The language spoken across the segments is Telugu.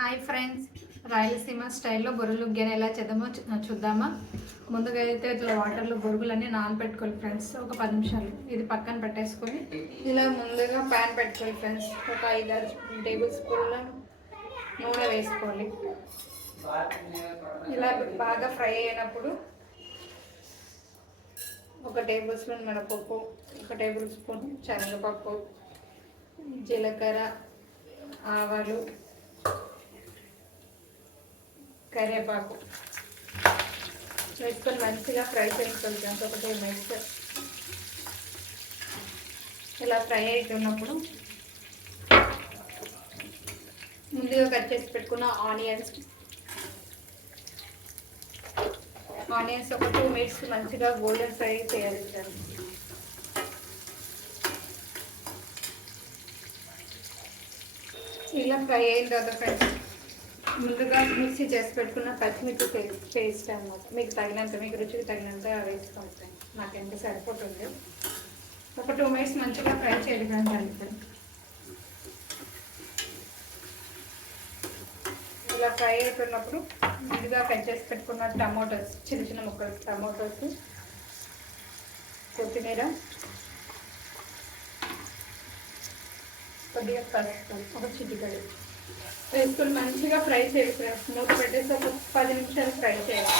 హాయ్ ఫ్రెండ్స్ రాయలసీమ స్టైల్లో బొరుగులు ఉగ్గాని ఎలా చేద్దామో చూద్దామా? ముందుగా అయితే ఇట్లా వాటర్లో బొరుగులన్నీ నానబెట్టుకోవాలి ఫ్రెండ్స్ ఒక పది నిమిషాలు. ఇది పక్కన పెట్టేసుకొని ఇలా ముందుగా ప్యాన్ పెట్టుకోవాలి ఫ్రెండ్స్ ఒక ఐదారు టేబుల్ స్పూన్ల నూనె వేసుకోవాలి. ఇలా బాగా ఫ్రై అయినప్పుడు ఒక టేబుల్ స్పూన్ మినపప్పు ఒక టేబుల్ స్పూన్ శనగపప్పు జీలకర్ర ఆవాలు కరివేపాకు వేసుకొని మంచిగా ఫ్రై చేసుకోవాలి. ఫ్రెండ్స్ మిక్స్ ఇలా ఫ్రై అవుతున్నప్పుడు ముందుగా కట్ చేసి పెట్టుకున్న ఆనియన్స్. ఆనియన్స్ ఒక టూ మినిట్స్ మంచిగా గోల్డెన్ ఫ్రై చేయాలి. సార్ ఇలా ఫ్రై అయిన తర్వాత ఫ్రెండ్స్ ముందుగా మిక్సీ చేసి పెట్టుకున్న పచ్చిమిర్చి పేస్ట్ అనమాట అన్నమాట. మీకు తగినంత మీకు రుచికి తగినంత వేసుకోండి ఫ్రెండ్స్ నాకు ఎంత సరిపోతుంది. ఒక టూ మినిట్స్ మంచిగా ఫ్రై చేయాలి ఫ్రెండ్స్ అంతే ఇలా ఫ్రై అయిపోయినప్పుడు ముందుగా కట్ చేసి పెట్టుకున్న టమాటోస్ చిన్న చిన్న ముక్కలు టమాటోస్ కొత్తిమీర కొద్దిగా పసుపు ఒక చిటికడి. వేసుకొని మంచిగా ఫ్రై చేయాలి ఫ్రెండ్స్ మూత పెట్టేసి ఒక పది నిమిషాలు ఫ్రై చేయాలి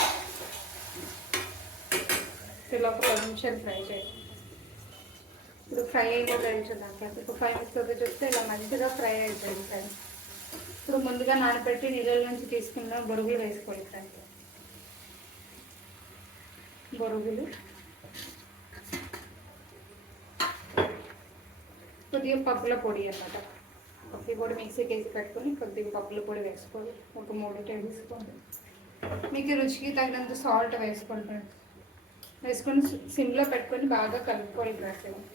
ఇలా ఒక పది నిమిషాలు ఫ్రై చేయాలి ఇప్పుడు ఫ్రై అయిందో చూద్దాం ఫ్రెండ్స్ ఇప్పుడు ఫైవ్ మినిట్స్ తర్వాత చూస్తే ఇలా మంచిగా ఫ్రై అయిపోయింది ఫ్రెండ్స్ ఇప్పుడు ముందుగా నానబెట్టి నీళ్ళ నుంచి తీసుకున్న బొరుగులు వేసుకోవాలి ఫ్రెండ్స్ బొరుగులు కొద్దిగా పప్పుల పొడి అన్నమాట కాఫీ పొడి మిక్సీకి వేసి పెట్టుకొని కొద్దిగా పప్పుల పొడి వేసుకోవాలి. ఒక మూడు టేబుల్ స్పూన్. మీకు రుచికి తగినంత సాల్ట్ వేసుకుంటాను వేసుకొని సిమ్లో పెట్టుకొని బాగా కలుపుకోవాలి ఫ్రెండ్స్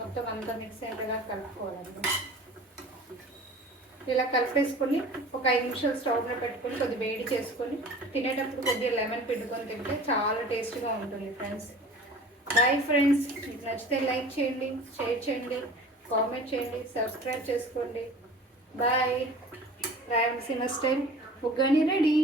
మొత్తం అంతా మిక్స్ అయ్యేలా కలుపుకోవాలండి. ఇలా కలిపేసుకొని ఒక ఐదు నిమిషాలు స్టవ్లో పెట్టుకొని కొద్ది వేడి చేసుకొని తినేటప్పుడు కొద్దిగా లెమన్ పిండుకొని తింటే చాలా టేస్ట్గా ఉంటుంది ఫ్రెండ్స్. Bye friends. మీకు నచ్చితే లైక్ చేయండి షేర్ చేయండి. కామెంట్ చేయండి సబ్స్క్రైబ్ చేసుకోండి. Bye Rayalaseema style uggani ready